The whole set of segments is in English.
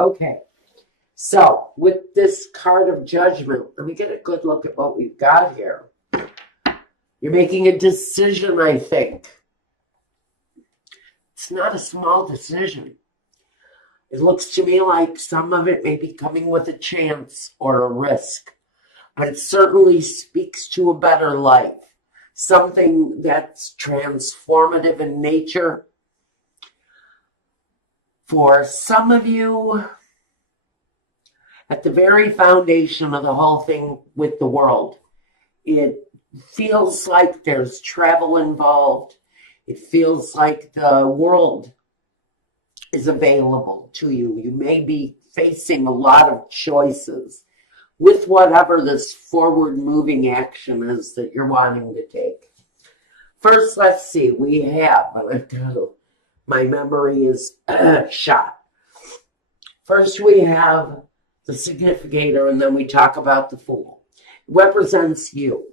Okay. So with this card of judgment, let me get a good look at what we've got here. You're making a decision, I think. It's not a small decision. It looks to me like some of it may be coming with a chance or a risk, but it certainly speaks to a better life, something that's transformative in nature. For some of you, at the very foundation of the whole thing with the world, it feels like there's travel involved. It feels like the world is available to you. You may be facing a lot of choices with whatever this forward-moving action is that you're wanting to take. First, let's see. We have, my memory is shot. First, we have the significator, and then we talk about the Fool. It represents you.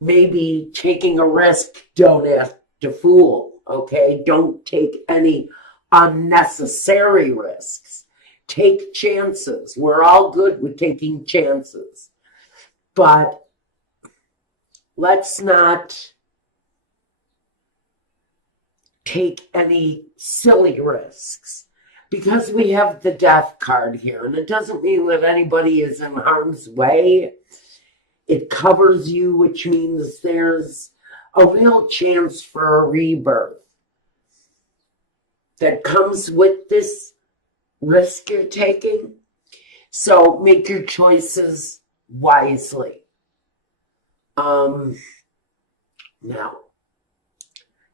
Maybe taking a risk, don't act to fool, okay? Don't take any unnecessary risks. Take chances. We're all good with taking chances. But let's not take any silly risks. Because we have the Death card here, and it doesn't mean that anybody is in harm's way. It covers you, which means there's a real chance for a rebirth that comes with this risk you're taking. So make your choices wisely. Now,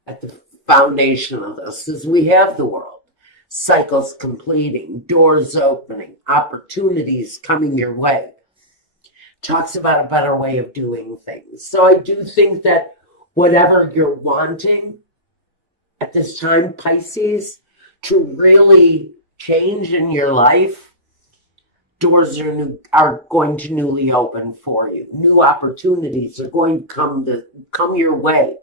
at the foundation of this is we have the world. Cycles completing, doors opening, opportunities coming your way. Talks about a better way of doing things. So I do think that whatever you're wanting at this time, Pisces, to really change in your life, doors are going to newly open for you. New opportunities are going to come your way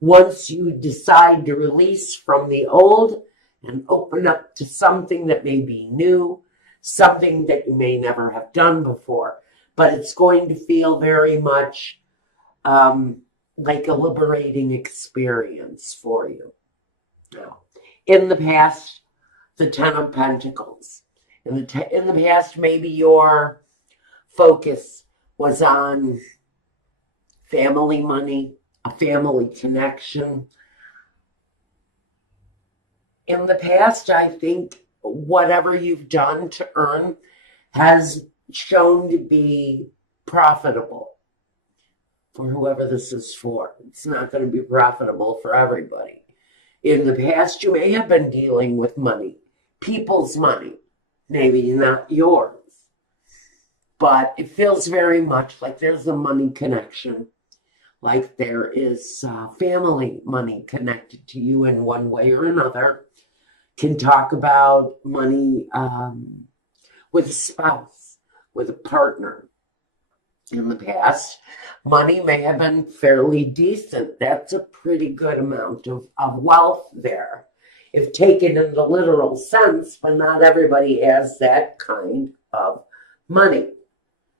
once you decide to release from the old and open up to something that may be new, something that you may never have done before. But it's going to feel very much like a liberating experience for you. Now, in the past, the Ten of Pentacles. In the past, maybe your focus was on family money, a family connection. In the past, I think whatever you've done to earn has shown to be profitable for whoever this is for. It's not going to be profitable for everybody. In the past, you may have been dealing with money, people's money, maybe not yours. But it feels very much like there's a money connection, like there is family money connected to you in one way or another. Can talk about money with a spouse, with a partner. In the past, money may have been fairly decent. That's a pretty good amount of wealth there, if taken in the literal sense, but not everybody has that kind of money.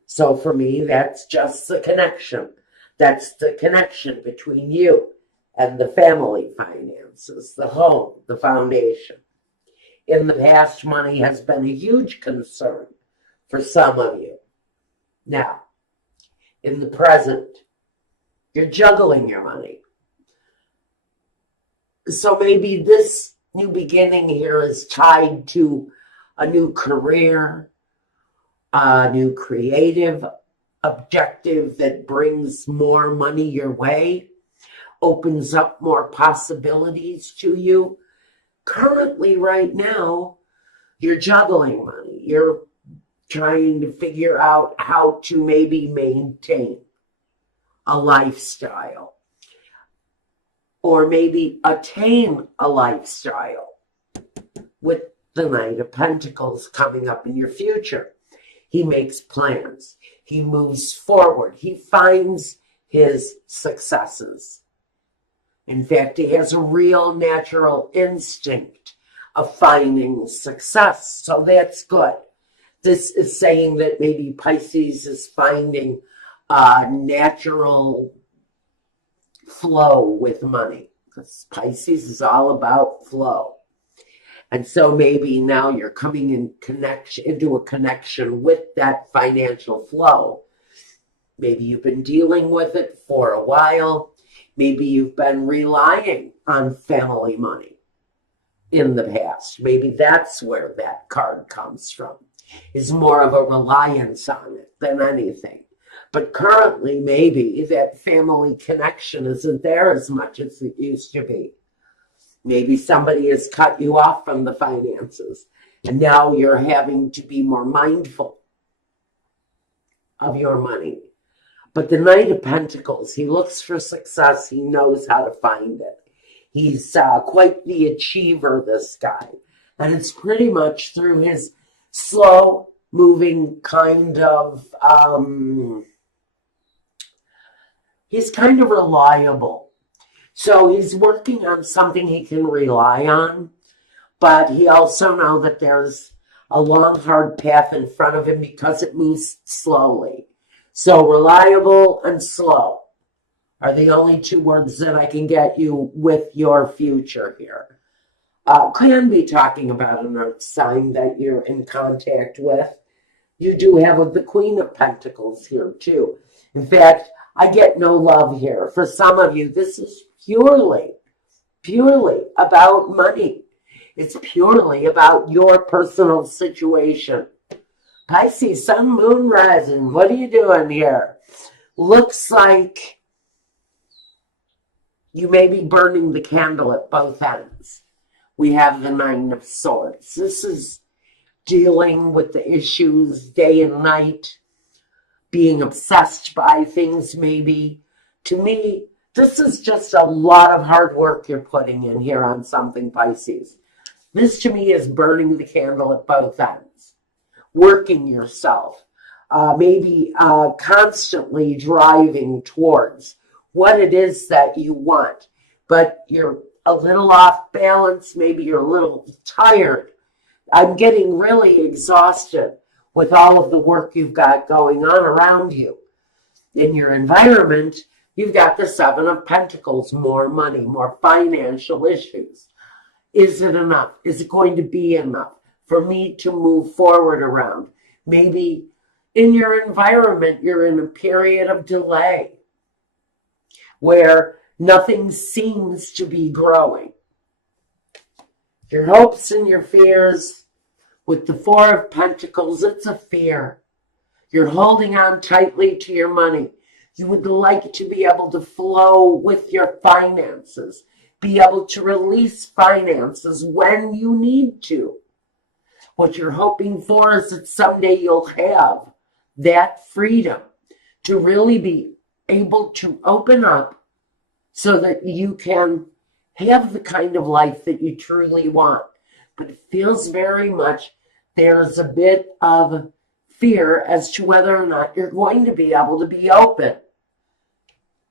So for me, that's just the connection. That's the connection between you and the family finances, the home, the foundation. In the past, money has been a huge concern for some of you. Now, in the present, you're juggling your money. So maybe this new beginning here is tied to a new career, a new creative objective that brings more money your way, opens up more possibilities to you. Currently, right now, you're juggling money. You're trying to figure out how to maybe maintain a lifestyle or maybe attain a lifestyle with the Knight of Pentacles coming up in your future. He makes plans. He moves forward. He finds his successes. In fact, he has a real natural instinct of finding success. So that's good. This is saying that maybe Pisces is finding a natural flow with money, because Pisces is all about flow. And so maybe now you're coming into a connection with that financial flow. Maybe you've been dealing with it for a while. Maybe you've been relying on family money in the past. Maybe that's where that card comes from, is more of a reliance on it than anything. But currently, maybe that family connection isn't there as much as it used to be. Maybe somebody has cut you off from the finances, and now you're having to be more mindful of your money. But the Knight of Pentacles, he looks for success. He knows how to find it. He's quite the achiever, this guy. And it's pretty much through his slow-moving kind of... he's kind of reliable. So he's working on something he can rely on. But he also knows that there's a long, hard path in front of him because it moves slowly. So reliable and slow are the only two words that I can get you with your future here. Can be talking about an earth sign that you're in contact with. You do have the Queen of Pentacles here too. In fact, I get no love here. For some of you, this is purely about money. It's purely about your personal situation. Pisces, sun, moon, rising. What are you doing here? Looks like you may be burning the candle at both ends. We have the Nine of Swords. This is dealing with the issues day and night, being obsessed by things maybe. To me, this is just a lot of hard work you're putting in here on something, Pisces. This to me is burning the candle at both ends. Working yourself, maybe constantly driving towards what it is that you want, but you're a little off balance, maybe you're a little tired. I'm getting really exhausted with all of the work you've got going on around you. In your environment, you've got the Seven of Pentacles, more money, more financial issues. Is it enough? Is it going to be enough for me to move forward around? Maybe in your environment, you're in a period of delay where nothing seems to be growing. Your hopes and your fears, with the Four of Pentacles, it's a fear. You're holding on tightly to your money. You would like to be able to flow with your finances, be able to release finances when you need to. What you're hoping for is that someday you'll have that freedom to really be able to open up so that you can have the kind of life that you truly want. But it feels very much there's a bit of fear as to whether or not you're going to be able to be open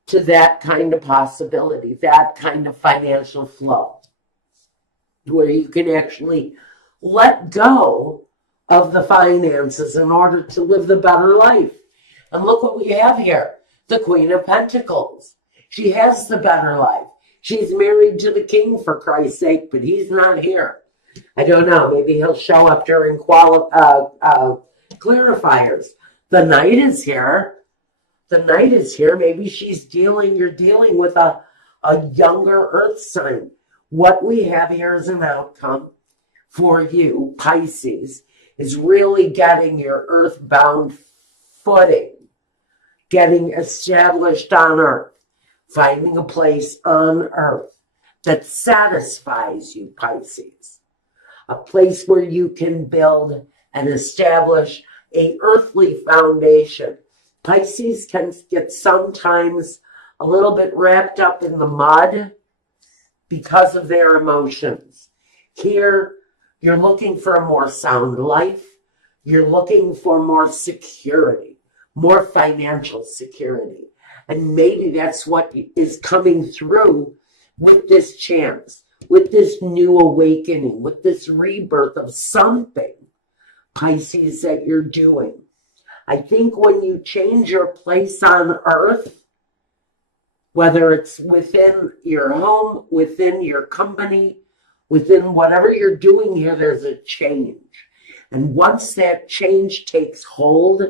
to that kind of possibility, that kind of financial flow, where you can actually let go of the finances in order to live the better life. And look what we have here, the Queen of Pentacles. She has the better life. She's married to the king, for Christ's sake, but he's not here. I don't know, maybe he'll show up during clarifiers. The Knight is here. The Knight is here. Maybe you're dealing with a younger earth sign. What we have here as an outcome for you, Pisces, is really getting your earthbound footing, getting established on earth, finding a place on earth that satisfies you, Pisces, a place where you can build and establish an earthly foundation. Pisces can get sometimes a little bit wrapped up in the mud because of their emotions. Here, you're looking for a more sound life. You're looking for more security, more financial security. And maybe that's what is coming through with this chance. with this new awakening, with this rebirth of something, Pisces, that you're doing. I think when you change your place on earth, whether it's within your home, within your company, within whatever you're doing here, there's a change. And once that change takes hold,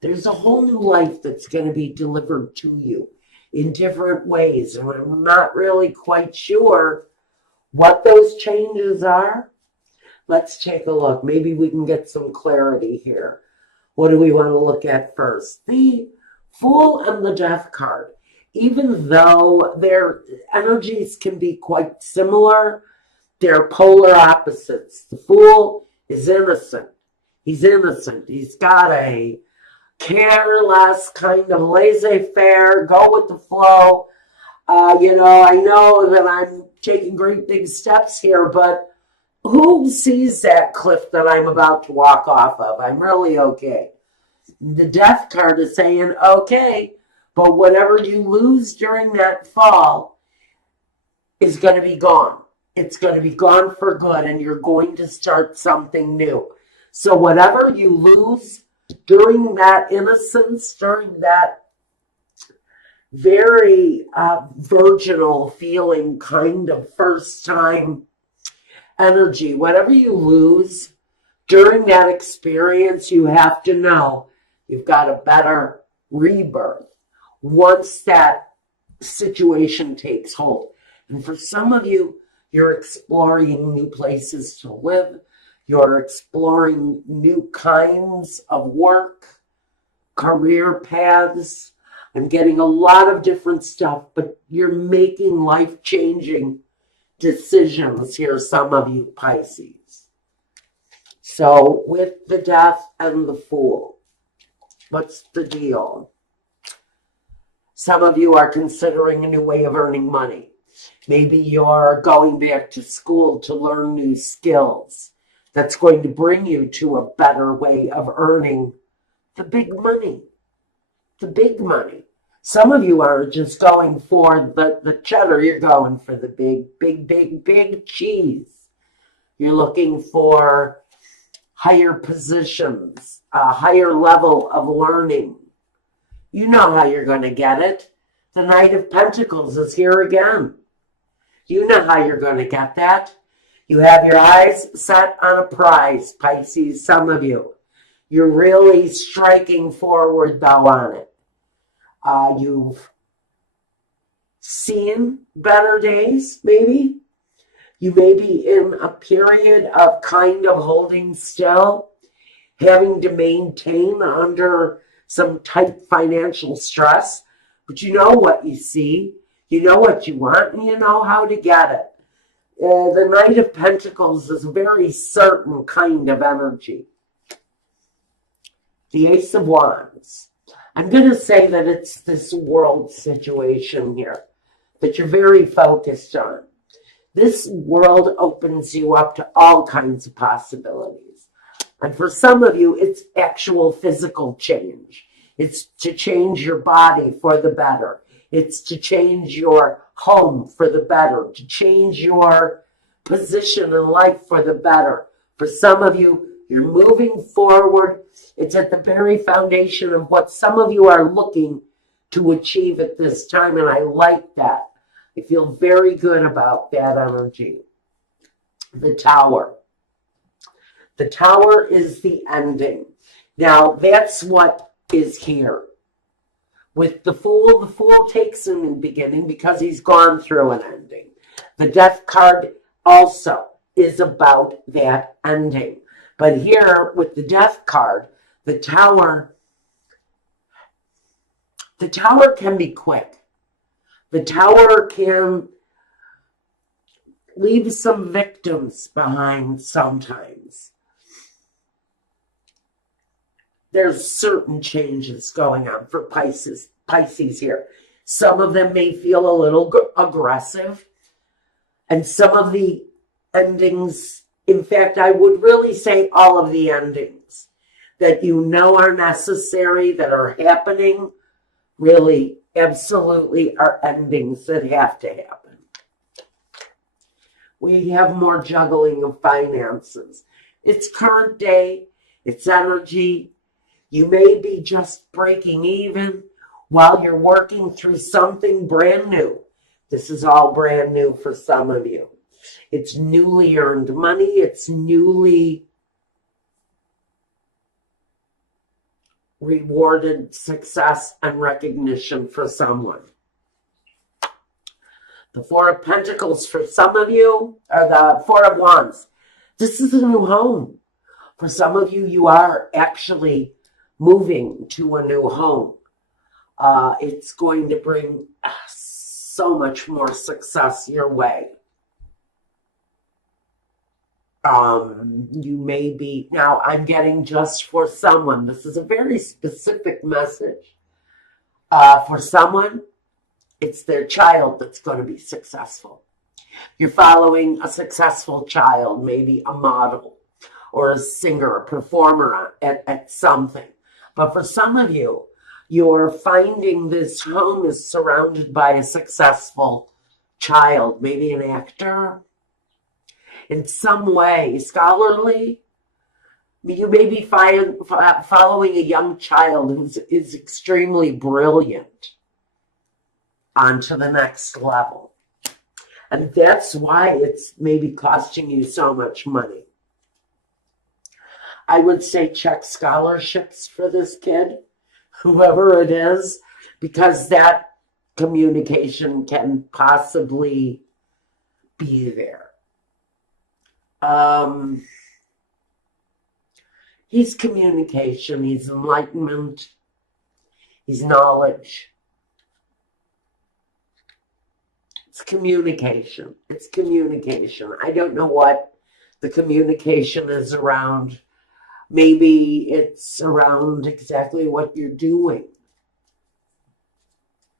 there's a whole new life that's going to be delivered to you in different ways. And I'm not really quite sure what those changes are. Let's take a look. Maybe we can get some clarity here. What do we want to look at first? The Fool and the Death card. Even though their energies can be quite similar, they're polar opposites. The Fool is innocent. He's innocent. He's got a careless kind of laissez-faire, go with the flow. I know that I'm taking great big steps here, but who sees that cliff that I'm about to walk off of? I'm really okay. The Death card is saying, okay, but whatever you lose during that fall is going to be gone. It's going to be gone for good, and you're going to start something new. So whatever you lose during that innocence, during that very virginal feeling kind of first time energy, whatever you lose during that experience, you have to know you've got a better rebirth once that situation takes hold. And for some of you, you're exploring new places to live. You're exploring new kinds of work, career paths. I'm getting a lot of different stuff, but you're making life-changing decisions here, some of you Pisces. So with the Death and the Fool, what's the deal? Some of you are considering a new way of earning money. Maybe you're going back to school to learn new skills. That's going to bring you to a better way of earning the big money. The big money. Some of you are just going for the cheddar. You're going for the big cheese. You're looking for higher positions, a higher level of learning. You know how you're going to get it. The Knight of Pentacles is here again. You know how you're going to get that. You have your eyes set on a prize, Pisces, some of you. You're really striking forward, though, on it. You've seen better days, maybe. You may be in a period of kind of holding still, having to maintain under some tight financial stress. But you know what you see. You know what you want, and you know how to get it. The Knight of Pentacles is a very certain kind of energy. The Ace of Wands. I'm going to say that it's this world situation here that you're very focused on. This world opens you up to all kinds of possibilities. And for some of you, it's actual physical change. It's to change your body for the better. It's to change your home for the better, to change your position in life for the better. For some of you, you're moving forward. It's at the very foundation of what some of you are looking to achieve at this time, and I like that. I feel very good about that energy. The Tower. The Tower is the ending. Now, that's what is here. With the Fool takes a new beginning because he's gone through an ending. The Death card also is about that ending. But here, with the Death card, the Tower can be quick. The Tower can leave some victims behind sometimes. There's certain changes going on for Pisces here. Some of them may feel a little aggressive, and some of the endings, in fact, I would really say all of the endings that you know are necessary, that are happening, really, absolutely are endings that have to happen. We have more juggling of finances. It's current day. It's energy. You may be just breaking even while you're working through something brand new. This is all brand new for some of you. It's newly earned money. It's newly rewarded success and recognition for someone. The Four of Pentacles for some of you, or the Four of Wands. This is a new home. For some of you, you are actually moving to a new home. It's going to bring so much more success your way. You may be, now I'm getting just for someone. This is a very specific message. For someone, it's their child that's going to be successful. You're following a successful child, maybe a model or a singer, a performer at something. But for some of you, you're finding this home is surrounded by a successful child, maybe an actor, in some way, scholarly. You may be following a young child who is extremely brilliant onto the next level. And that's why it's maybe costing you so much money. I would say check scholarships for this kid, whoever it is, because that communication can possibly be there. He's communication, he's enlightenment, he's knowledge. It's communication. It's communication. I don't know what the communication is around. Maybe it's around exactly what you're doing.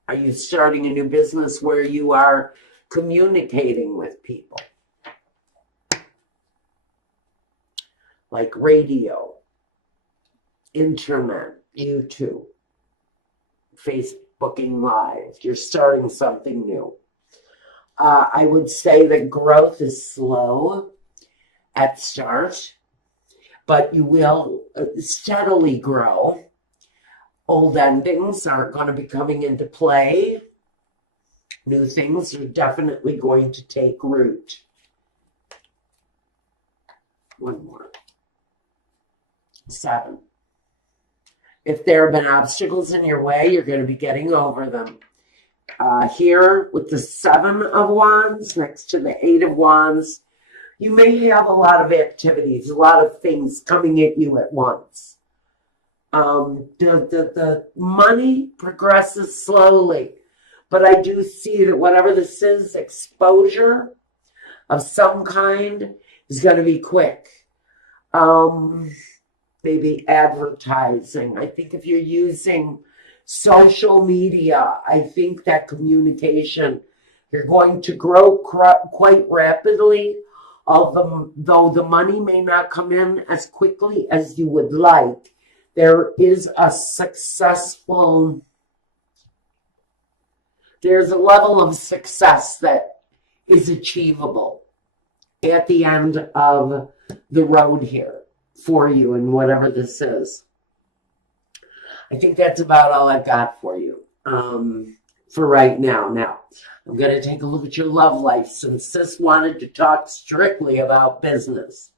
Are you starting a new business where you are communicating with people? Like radio, internet, YouTube, Facebooking Live. You're starting something new. I would say that growth is slow at start, but you will steadily grow. Old endings are going to be coming into play. New things are definitely going to take root. One more. 7. If there have been obstacles in your way, you're going to be getting over them. Here with the 7 of Wands next to the 8 of Wands, you may have a lot of activities, a lot of things coming at you at once. The money progresses slowly, but I do see that whatever this is, exposure of some kind is going to be quick. Maybe advertising. I think if you're using social media, I think that communication, you're going to grow quite rapidly, although the money may not come in as quickly as you would like. There is a there's a level of success that is achievable at the end of the road here for you and whatever this is. I think that's about all I've got for you for right now. Now, I'm going to take a look at your love life since this wanted to talk strictly about business.